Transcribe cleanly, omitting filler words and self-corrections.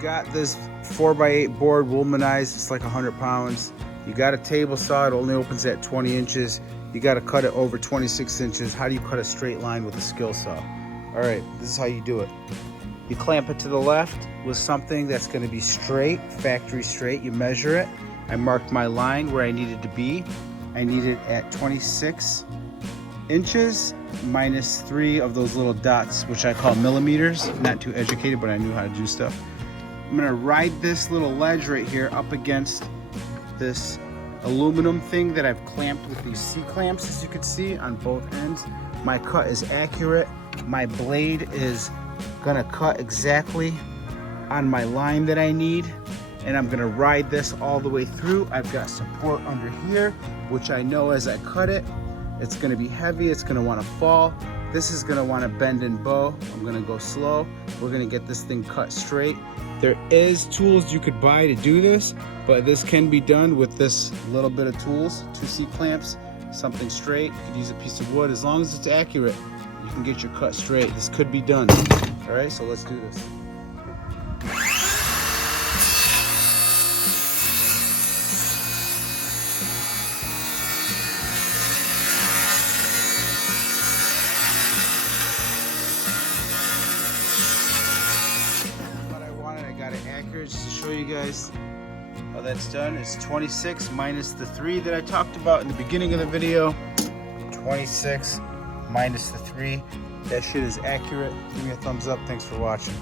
got this 4x8 board, womanized, it's like 100 pounds. You got a table saw, it only opens at 20 inches. You got to cut it over 26 inches. How do you cut a straight line with a Skil saw? All right, this is how you do it. You clamp it to the left with something that's going to be straight, factory straight. You measure it. I marked my line where I needed to be. I need it at 26 inches minus 3 of those little dots, which I call millimeters. Not too educated, but I knew how to do stuff. I'm gonna ride this little ledge right here up against this aluminum thing that I've clamped with these C-clamps, as you can see, on both ends. My cut is accurate. My blade is gonna cut exactly on my line that I need, and I'm gonna ride this all the way through. I've got support under here, which I know as I cut it, it's gonna be heavy, it's gonna wanna fall. This is gonna wanna bend and bow. I'm gonna go slow. We're gonna get this thing cut straight. There is tools you could buy to do this, but this can be done with this little bit of tools, 2 C-clamps, something straight. You could use a piece of wood. As long as it's accurate, you can get your cut straight. This could be done. All right, so let's do this. Accurate, just to show you guys how that's done. It's 26 minus the 3 that I talked about in the beginning of the video. 26 minus the 3. That shit is accurate. Give me a thumbs up. Thanks for watching.